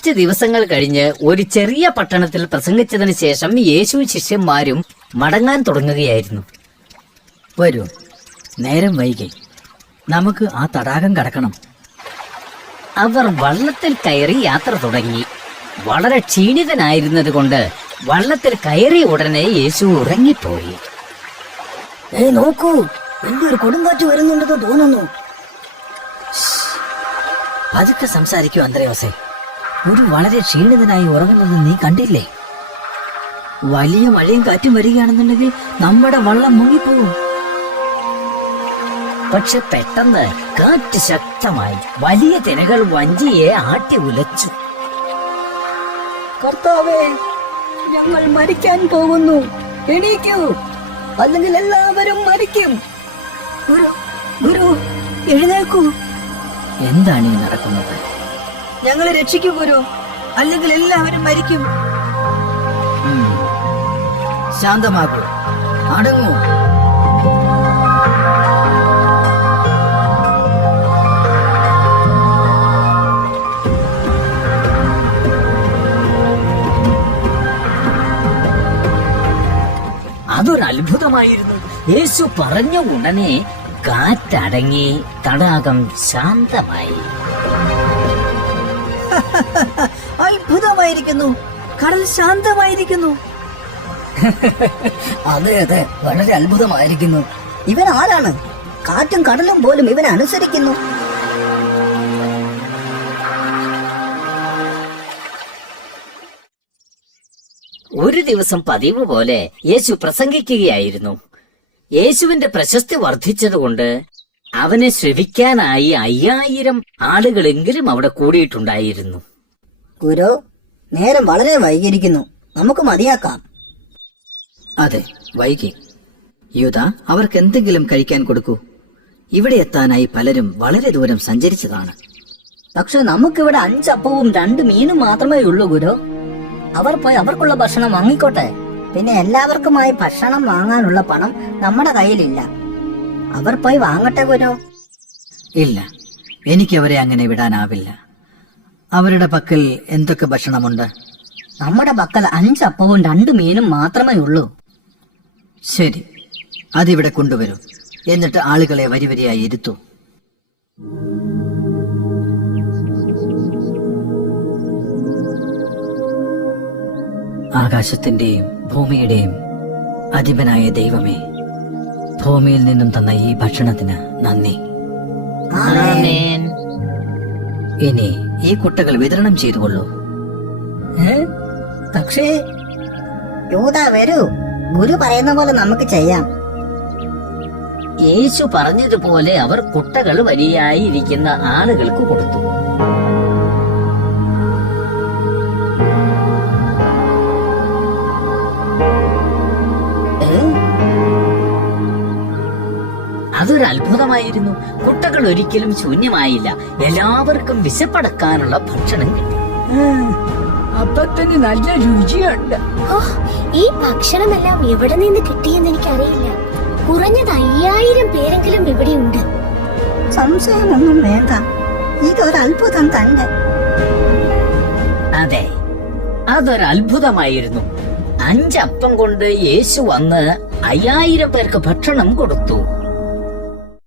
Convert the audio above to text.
കുറച്ച് ദിവസങ്ങൾ കഴിഞ്ഞ് ഒരു ചെറിയ പട്ടണത്തിൽ പ്രസംഗിച്ചതിന് ശേഷം യേശു ശിഷ്യന്മാരും മടങ്ങാൻ തുടങ്ങുകയായിരുന്നു. വരൂ, നേരം വൈകി, നമുക്ക് ആ തടാകം കടക്കണം. അവർ വള്ളത്തിൽ കയറി യാത്ര തുടങ്ങി. വളരെ ക്ഷീണിതനായിരുന്നത് കൊണ്ട് വള്ളത്തിൽ കയറിയ ഉടനെ യേശു ഉറങ്ങിപ്പോയി. നോക്കൂ, വലിയൊരു കൊടുങ്കാറ്റ് വരുന്നുണ്ടെന്ന് തോന്നുന്നു. പതുക്കെ സംസാരിക്കൂ അന്ത്രയോസേ. ഒരു വളരെ ക്ഷീണിതനായി ഉറങ്ങുന്നത് നീ കണ്ടില്ലേ? വലിയ മഴയും കാറ്റും വരികയാണെന്നുണ്ടെങ്കിൽ നമ്മുടെ വള്ളം മുങ്ങിപ്പോകും. പക്ഷെ പെട്ടെന്ന് കാറ്റ് ശക്തമായി. വലിയ തിരകൾ വഞ്ചിയെ ആട്ടി ഉലച്ചു. കർത്താവേ, ഞങ്ങൾ മരിക്കാൻ പോകുന്നു, എണീക്കൂ, അല്ലെങ്കിൽ എല്ലാവരും മരിക്കും. ഗുരു, എഴുന്നേൽക്കൂ. എന്താണ് ഈ നടക്കുന്നത്? ഞങ്ങളെ രക്ഷിക്കൂ ഗുരു, അല്ലെങ്കിൽ എല്ലാവരും മരിക്കും. ശാന്തമാകൂ, അടങ്ങൂ. അതൊരു അത്ഭുതമായിരുന്നു. യേശു പറഞ്ഞ ഉടനെ കാറ്റടങ്ങി, തടാകം ശാന്തമായി. അത്ഭുതമായിരിക്കുന്നു, കടൽ ശാന്തമായിരിക്കുന്നു. അതെ, വളരെ അത്ഭുതമായിരിക്കുന്നു. ഇവൻ ആരാണ്? കാറ്റും കടലും പോലും ഇവനെ അനുസരിക്കുന്നു. ഒരു ദിവസം പതിവ് പോലെ യേശു പ്രസംഗിക്കുകയായിരുന്നു. യേശുവിന്റെ പ്രശസ്തി വർദ്ധിച്ചതുകൊണ്ട് അവനെ ശ്രവിക്കാനായി 5000 ആളുകളെങ്കിലും അവിടെ കൂടിയിട്ടുണ്ടായിരുന്നു. ഗുരു, നേരം വളരെ വൈകിയിരിക്കുന്നു, നമുക്ക് മതിയാക്കാം. അതെ, വൈകി. യൂദ, അവർക്ക് എന്തെങ്കിലും കഴിക്കാൻ കൊടുക്കൂ. ഇവിടെ എത്താനായി പലരും വളരെ ദൂരം സഞ്ചരിച്ചതാണ്. പക്ഷെ നമുക്കിവിടെ 5 അപ്പവും 2 മീനും മാത്രമേ ഉള്ളൂ ഗുരു. അവർ പോയി അവർക്കുള്ള ഭക്ഷണം വാങ്ങിക്കോട്ടെ. പിന്നെ എല്ലാവർക്കുമായി ഭക്ഷണം വാങ്ങാനുള്ള പണം നമ്മുടെ കയ്യിലില്ല. അവർ പോയി വാങ്ങട്ടെ ഗുരു. ഇല്ല, എനിക്കവരെ അങ്ങനെ വിടാനാവില്ല. അവരുടെ പക്കൽ എന്തൊക്കെ ഭക്ഷണമുണ്ട്? നമ്മുടെ പക്കൽ 5 അപ്പവും 2 മീനും മാത്രമേ ഉള്ളൂ. ശരി, അതിവിടെ കൊണ്ടുവരൂ. എന്നിട്ട് ആളുകളെ വരിവരിയായി ഇരുത്തൂ. ആകാശത്തിന്റെയും ഭൂമിയുടെയും അധിപനായ ദൈവമേ, ഭൂമിയിൽ നിന്നും തന്ന ഈ ഭക്ഷണത്തിന് നന്ദി. ആമേൻ. ഇനി ഈ കുട്ടകൾ വിതരണം ചെയ്തുകൊള്ളൂ. പക്ഷേ യൂദ, വരൂ, ഗുരു പറയുന്ന പോലെ നമുക്ക് ചെയ്യാം. യേശു പറഞ്ഞതുപോലെ അവർ കുട്ടകൾ വരിയായി ഇരിക്കുന്ന ആളുകൾക്ക് കൊടുത്തു. അതൊരു അത്ഭുതമായിരുന്നു. കുട്ടകൾ ഒരിക്കലും ശൂന്യമായില്ല. എല്ലാവർക്കും വിശപ്പടക്കാനുള്ള ഭക്ഷണം കിട്ടി. അപ്പത്തിന് നല്ല രുചിയുണ്ട്. ഈ ഭക്ഷണമെല്ലാം എവിടെ നിന്ന് കിട്ടിയെന്ന് എനിക്കറിയില്ല. കുറഞ്ഞത് 5000 പേരെങ്കിലും ഇവിടെയുണ്ട്. സംശയമൊന്നും വേണ്ട, ഇതൊരത്ഭുതം തന്നെ. അതെ, അതൊരു അത്ഭുതമായിരുന്നു. 5 അപ്പം കൊണ്ട് യേശു വന്ന് 5000 പേർക്ക് ഭക്ഷണം കൊടുത്തു.